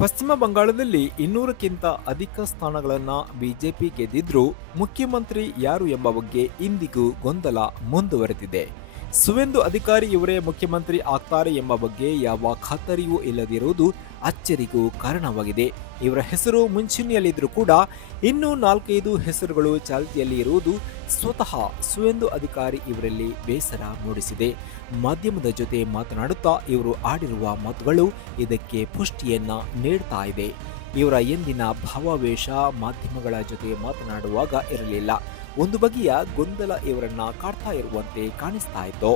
ಪಶ್ಚಿಮ ಬಂಗಾಳದಲ್ಲಿ 200ಕ್ಕಿಂತ ಅಧಿಕ ಸ್ಥಾನಗಳನ್ನು ಬಿಜೆಪಿ ಗೆದ್ದಿದ್ರೂ ಮುಖ್ಯಮಂತ್ರಿ ಯಾರು ಎಂಬ ಬಗ್ಗೆ ಇಂದಿಗೂ ಗೊಂದಲ ಮುಂದುವರೆದಿದೆ. ಸುವೇಂದು ಅಧಿಕಾರಿ ಇವರೇ ಮುಖ್ಯಮಂತ್ರಿ ಆಗ್ತಾರೆ ಎಂಬ ಬಗ್ಗೆ ಯಾವ ಖಾತರಿಯೂ ಇಲ್ಲದಿರುವುದು ಅಚ್ಚರಿಗೂ ಕಾರಣವಾಗಿದೆ. ಇವರ ಹೆಸರು ಮುಂಚೂಣಿಯಲ್ಲಿದ್ದರೂ ಕೂಡ ಇನ್ನೂ 4-5 ಹೆಸರುಗಳು ಚಾಲ್ತಿಯಲ್ಲಿ ಇರುವುದು ಸ್ವತಃ ಸುವೇಂದು ಅಧಿಕಾರಿ ಇವರಲ್ಲಿ ಬೇಸರ ಮೂಡಿಸಿದೆ. ಮಾಧ್ಯಮದ ಜೊತೆ ಮಾತನಾಡುತ್ತಾ ಇವರು ಆಡಿರುವ ಮಾತುಗಳು ಇದಕ್ಕೆ ಪುಷ್ಟಿಯನ್ನ ನೀಡ್ತಾ ಇದೆ. ಇವರ ಎಂದಿನ ಭಾವಾವೇಶ ಮಾಧ್ಯಮಗಳ ಜೊತೆ ಮಾತನಾಡುವಾಗ ಇರಲಿಲ್ಲ. ಒಂದು ಬಗೆಯ ಗೊಂದಲ ಇವರನ್ನ ಕಾಡ್ತಾ ಇರುವಂತೆ ಕಾಣಿಸ್ತಾ ಇತ್ತು.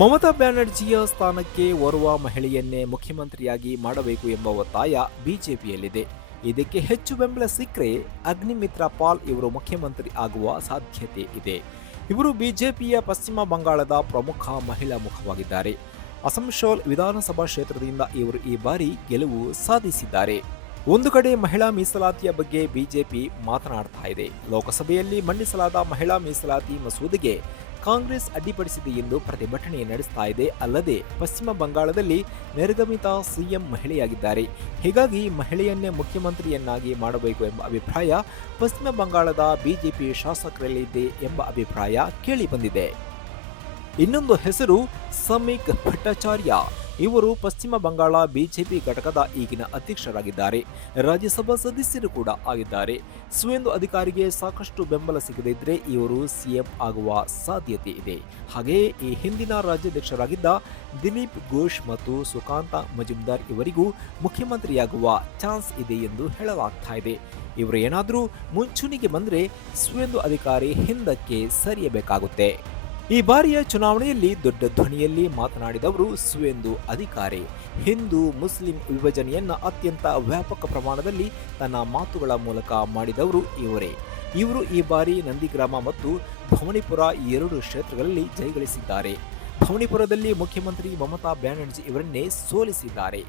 ಮಮತಾ ಬ್ಯಾನರ್ಜಿಯ ಸ್ಥಾನಕ್ಕೆ ಓರ್ವ ಮಹಿಳೆಯನ್ನೇ ಮುಖ್ಯಮಂತ್ರಿಯಾಗಿ ಮಾಡಬೇಕು ಎಂಬ ಒತ್ತಾಯ ಬಿಜೆಪಿಯಲ್ಲಿದೆ. ಇದಕ್ಕೆ ಹೆಚ್ಚು ಬೆಂಬಲ ಸಿಕ್ಕರೆ ಅಗ್ನಿಮಿತ್ರ ಪಾಲ್ ಇವರು ಮುಖ್ಯಮಂತ್ರಿ ಆಗುವ ಸಾಧ್ಯತೆ ಇದೆ. ಇವರು ಬಿಜೆಪಿಯ ಪಶ್ಚಿಮ ಬಂಗಾಳದ ಪ್ರಮುಖ ಮಹಿಳಾ ಮುಖವಾಗಿದ್ದಾರೆ. ಅಸನ್ಸೋಲ್ ವಿಧಾನಸಭಾ ಕ್ಷೇತ್ರದಿಂದ ಇವರು ಈ ಬಾರಿ ಗೆಲುವು ಸಾಧಿಸಿದ್ದಾರೆ. ಒಂದು ಕಡೆ ಮಹಿಳಾ ಮೀಸಲಾತಿಯ ಬಗ್ಗೆ ಬಿಜೆಪಿ ಮಾತನಾಡ್ತಾ ಇದೆ. ಲೋಕಸಭೆಯಲ್ಲಿ ಮಂಡಿಸಲಾದ ಮಹಿಳಾ ಮೀಸಲಾತಿ ಮಸೂದೆಗೆ ಕಾಂಗ್ರೆಸ್ ಅಡ್ಡಿಪಡಿಸಿದೆ ಎಂದು ಪ್ರತಿಭಟನೆ ನಡೆಸ್ತಾ ಇದೆ. ಅಲ್ಲದೆ ಪಶ್ಚಿಮ ಬಂಗಾಳದಲ್ಲಿ ನಿರ್ಗಮಿತ ಸಿಎಂ ಮಹಿಳೆಯಾಗಿದ್ದಾರೆ. ಹೀಗಾಗಿ ಮಹಿಳೆಯನ್ನೇ ಮುಖ್ಯಮಂತ್ರಿಯನ್ನಾಗಿ ಮಾಡಬೇಕು ಎಂಬ ಅಭಿಪ್ರಾಯ ಪಶ್ಚಿಮ ಬಂಗಾಳದ ಬಿಜೆಪಿ ಶಾಸಕರಲ್ಲಿದೆ ಎಂಬ ಅಭಿಪ್ರಾಯ ಕೇಳಿ ಬಂದಿದೆ. ಇನ್ನೊಂದು ಹೆಸರು ಸಮೀಕ್ ಭಟ್ಟಾಚಾರ್ಯ. ಇವರು ಪಶ್ಚಿಮ ಬಂಗಾಳ ಬಿಜೆಪಿ ಘಟಕದ ಈಗಿನ ಅಧ್ಯಕ್ಷರಾಗಿದ್ದಾರೆ. ರಾಜ್ಯಸಭಾ ಸದಸ್ಯರು ಕೂಡ ಆಗಿದ್ದಾರೆ. ಸುವೇಂದು ಅಧಿಕಾರಿಗೆ ಸಾಕಷ್ಟು ಬೆಂಬಲ ಸಿಗದಿದ್ದರೆ ಇವರು ಸಿಎಂ ಆಗುವ ಸಾಧ್ಯತೆ ಇದೆ. ಹಾಗೆಯೇ ಈ ಹಿಂದಿನ ರಾಜ್ಯಾಧ್ಯಕ್ಷರಾಗಿದ್ದ ದಿಲೀಪ್ ಘೋಷ್ ಮತ್ತು ಸುಕಾಂತ ಮಜುಮ್ದಾರ್ ಇವರಿಗೂ ಮುಖ್ಯಮಂತ್ರಿಯಾಗುವ ಚಾನ್ಸ್ ಇದೆ ಎಂದು ಹೇಳಲಾಗ್ತಾ ಇದೆ. ಇವರು ಏನಾದರೂ ಮುಂಚೂಣಿಗೆ ಬಂದರೆ ಸುವೇಂದು ಅಧಿಕಾರಿ ಹಿಂದಕ್ಕೆ ಸರಿಯಬೇಕಾಗುತ್ತೆ. ಈ ಬಾರಿಯ ಚುನಾವಣೆಯಲ್ಲಿ ದೊಡ್ಡ ಧ್ವನಿಯಲ್ಲಿ ಮಾತನಾಡಿದವರು ಸುವೇಂದು ಅಧಿಕಾರಿ. ಹಿಂದೂ ಮುಸ್ಲಿಂ ವಿಭಜನೆಯನ್ನ ಅತ್ಯಂತ ವ್ಯಾಪಕ ಪ್ರಮಾಣದಲ್ಲಿ ತನ್ನ ಮಾತುಗಳ ಮೂಲಕ ಮಾಡಿದವರು ಇವರೇ. ಇವರು ಈ ಬಾರಿ ನಂದಿಗ್ರಾಮ ಮತ್ತು ಭವಾನಿಪುರ 2 ಕ್ಷೇತ್ರಗಳಲ್ಲಿ ಜಯಗಳಿಸಿದ್ದಾರೆ. ಭವಾನಿಪುರದಲ್ಲಿ ಮುಖ್ಯಮಂತ್ರಿ ಮಮತಾ ಬ್ಯಾನರ್ಜಿ ಇವರನ್ನೇ ಸೋಲಿಸಿದ್ದಾರೆ.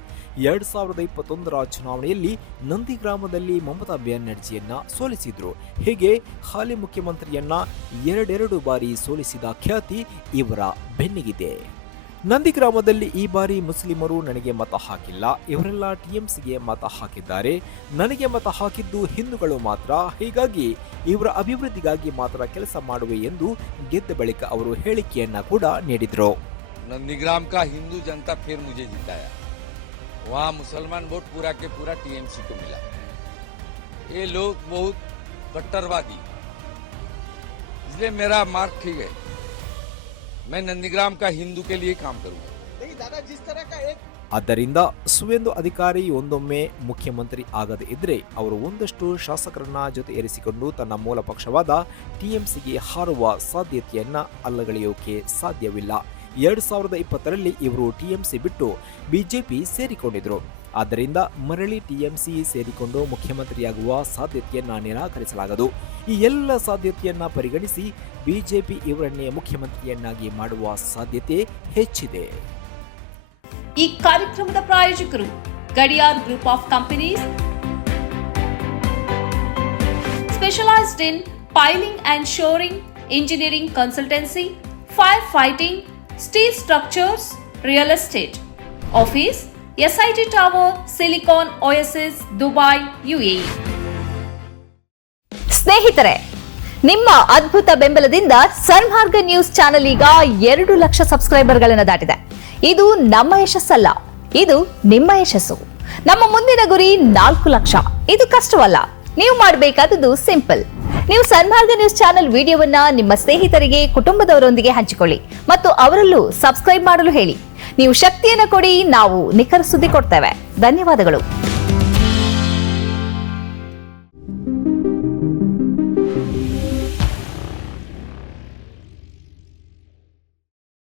2021ರ ಚುನಾವಣೆಯಲ್ಲಿ ನಂದಿಗ್ರಾಮದಲ್ಲಿ ಮಮತಾ ಬ್ಯಾನರ್ಜಿಯನ್ನ ಸೋಲಿಸಿದ್ರು. ಹೀಗೆ ಹಾಲಿ ಮುಖ್ಯಮಂತ್ರಿಯನ್ನ 2 ಬಾರಿ ಸೋಲಿಸಿದ ಖ್ಯಾತಿ ಇವರ ಬೆನ್ನಿಗಿದೆ. ನಂದಿಗ್ರಾಮದಲ್ಲಿ ಈ ಬಾರಿ ಮುಸ್ಲಿಮರು ನನಗೆ ಮತ ಹಾಕಿಲ್ಲ, ಇವರೆಲ್ಲ ಟಿಎಂಸಿಗೆ ಮತ ಹಾಕಿದ್ದಾರೆ. ನನಗೆ ಮತ ಹಾಕಿದ್ದು ಹಿಂದೂಗಳು ಮಾತ್ರ. ಹೀಗಾಗಿ ಇವರ ಅಭಿವೃದ್ಧಿಗಾಗಿ ಮಾತ್ರ ಕೆಲಸ ಮಾಡುವೆ ಎಂದು ಗೆದ್ದ ಬಳಿಕ ಅವರು ಹೇಳಿಕೆಯನ್ನ ಕೂಡ ನೀಡಿದ್ರು. नंदीग्राम का हिंदू जनता फिर मुझे जिताया। वहाँ मुसलमान वोट पूरा के पूरा टीएमसी को मिला। ये लोग बहुत कट्टरवादी, इसलिए मेरा मार्क ठीक है। मैं नंदीग्राम का हिंदू के लिए काम करूंगा। देखिए दादा, जिस तरह का एक ಆದ್ದರಿಂದ ಸುವೇಂದು ಅಧಿಕಾರಿ ಒಂದೊಮ್ಮೆ ಮುಖ್ಯಮಂತ್ರಿ ಆಗದೇ ಇದ್ರೆ ಅವರು ಒಂದಷ್ಟು ಶಾಸಕರನ್ನ ಜೊತೆ ಇರಿಸಿಕೊಂಡು ತನ್ನ ಮೂಲ ಪಕ್ಷವಾದ ಟಿಎಂಸಿಗೆ ಹಾರುವ ಸಾಧ್ಯತೆಯನ್ನ ಅಲ್ಲಗಳೆಯೋಕೆ ಸಾಧ್ಯವಿಲ್ಲ. 2020ರಲ್ಲಿ ಇವರು ಟಿಎಂಸಿ ಬಿಟ್ಟು ಬಿಜೆಪಿ ಸೇರಿಕೊಂಡಿದ್ರು. ಆದ್ದರಿಂದ ಮರಳಿ ಟಿಎಂಸಿ ಸೇರಿಕೊಂಡು ಮುಖ್ಯಮಂತ್ರಿಯಾಗುವ ಸಾಧ್ಯತೆಯನ್ನ ನಿರಾಕರಿಸಲಾಗದು. ಈ ಎಲ್ಲ ಸಾಧ್ಯತೆಯನ್ನ ಪರಿಗಣಿಸಿ ಬಿಜೆಪಿ ಇವರನ್ನೇ ಮುಖ್ಯಮಂತ್ರಿಯನ್ನಾಗಿ ಮಾಡುವ ಸಾಧ್ಯತೆ ಹೆಚ್ಚಿದೆ. ಈ ಕಾರ್ಯಕ್ರಮದ ಪ್ರಾಯೋಜಕರು Gadiyar group of companies, specialised in piling and shoring, engineering consultancy, firefighting, steel structures, real estate. Office SIT Tower, Silicon Oasis, Dubai, UAE. ಸ್ನೇಹಿತರೆ, ನಿಮ್ಮ ಅದ್ಭುತ ಬೆಂಬಲದಿಂದ ಸನ್ಮಾರ್ಗ ನ್ಯೂಸ್ ಚಾನೆಲ್ ಈಗ 2 ಲಕ್ಷ ಸಬ್ಸ್ಕ್ರೈಬರ್ಗಳನ್ನು ದಾಟಿದೆ. ಇದು ನಮ್ಮ ಯಶಸ್ಸಲ್ಲ, ಇದು ನಿಮ್ಮ ಯಶಸ್ಸು. ನಮ್ಮ ಮುಂದಿನ ಗುರಿ 4 ಲಕ್ಷ. ಇದು ಕಷ್ಟವಲ್ಲ. ನೀವು ಮಾಡಬೇಕಾದದ್ದು ಸಿಂಪಲ್. ನೀವು ಸನ್ಮಾರ್ಗ ನ್ಯೂಸ್ ಚಾನೆಲ್ ವಿಡಿಯೋವನ್ನ ನಿಮ್ಮ ಸ್ನೇಹಿತರಿಗೆ, ಕುಟುಂಬದವರೊಂದಿಗೆ ಹಂಚಿಕೊಳ್ಳಿ ಮತ್ತು ಅವರಲ್ಲೂ ಸಬ್ಸ್ಕ್ರೈಬ್ ಮಾಡಲು ಹೇಳಿ. ನೀವು ಶಕ್ತಿಯನ್ನು ಕೊಡಿ, ನಾವು ನಿಖರ ಸುದ್ದಿ ಕೊಡ್ತೇವೆ. ಧನ್ಯವಾದಗಳು.